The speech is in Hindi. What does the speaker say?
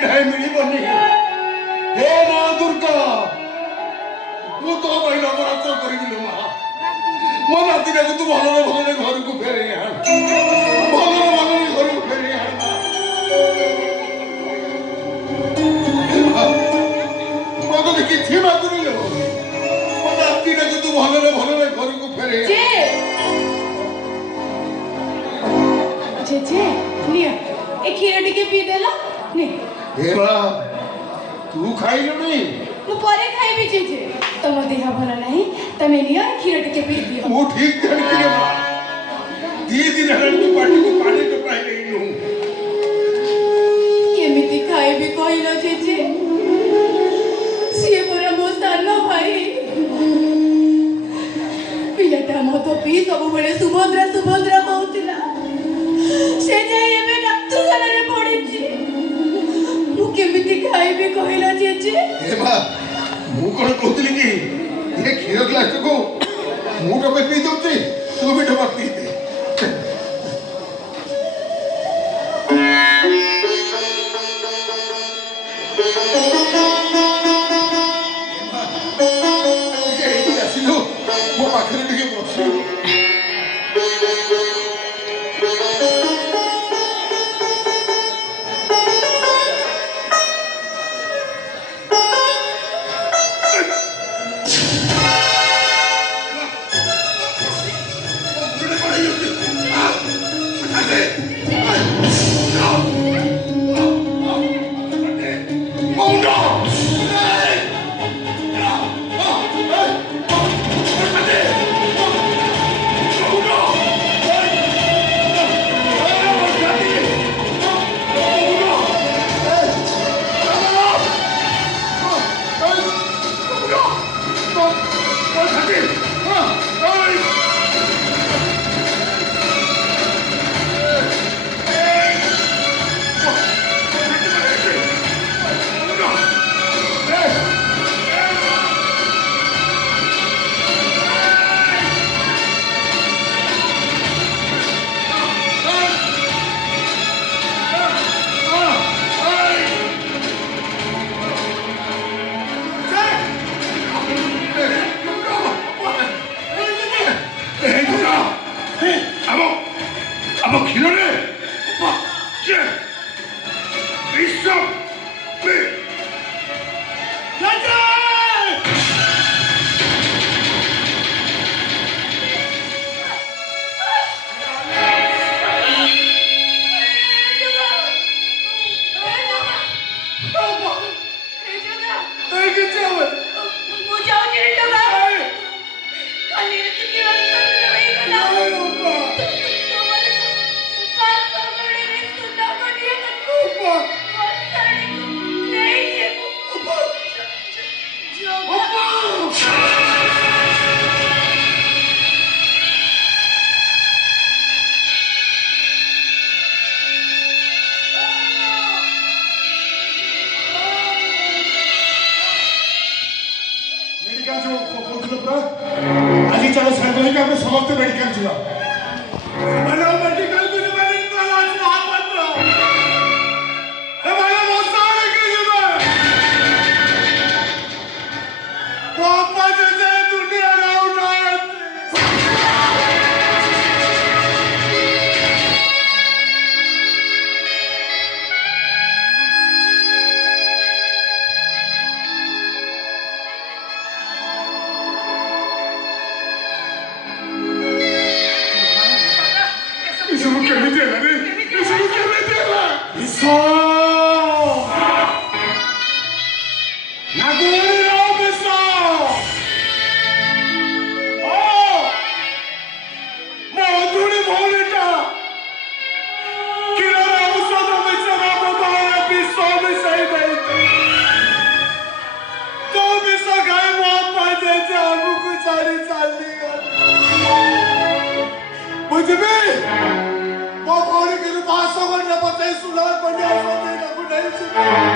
न्याय मिळीबनी हे ना दुर्गा ମୁଁ ତୋ ପାଇଁ ଅପରାଧ କରିବିଲ ମା ମୋ ନାତିଟାକୁ ତୁ ଭଲରେ ଭଲରେ ଘରକୁ ଫେରେଇ ଆଣ ଭଲରେ ଭଲରେ ଘରକୁ ଫେରେଇ ଆଣ ମୋ ତୋତେ କିଛି ମାଗୁନିଲ ମୋ ନାତିଟାକୁ ତୁ ଭଲରେ ଭଲରେ ଘରକୁ ଫେରେଇ जे निया ए खीर टिके पी देला ने हे बा तू खाइलो नहीं मु परे खाइबी जे तम देह भला नहीं तमे निया खीर टिके पी दियो मु ठीक करके रे बा दी दिन हरण तू पाटी को पानी तो पाई नहीं नु केमिति खाइबी कहिलो जे सिए परा मो सानो भाई पिलाटा मो तो पी सब बळे सुभद्रा सुभद्रा कहउतिला से जाई एबे डाक्तरखाना रे पड़िछि मु केमिति खाइबी कहिला जे हे बा मु कोन कहतली कि ये खीर ग्लास को मु तो पे पी दोती तू भी तो पी दे ये आसिलो मो पाखरे टिके बसि अब खिलौने ये सब पे राजा आज चलो साइकिल का अपने समस्त मेडिकल जिला मैंने मेडिकल भी नहीं मैंने इतना लाज ना हाथ दो ए मैंने बहुत सारे के जिला पापा जैसे दुनिया ना उठाए सुना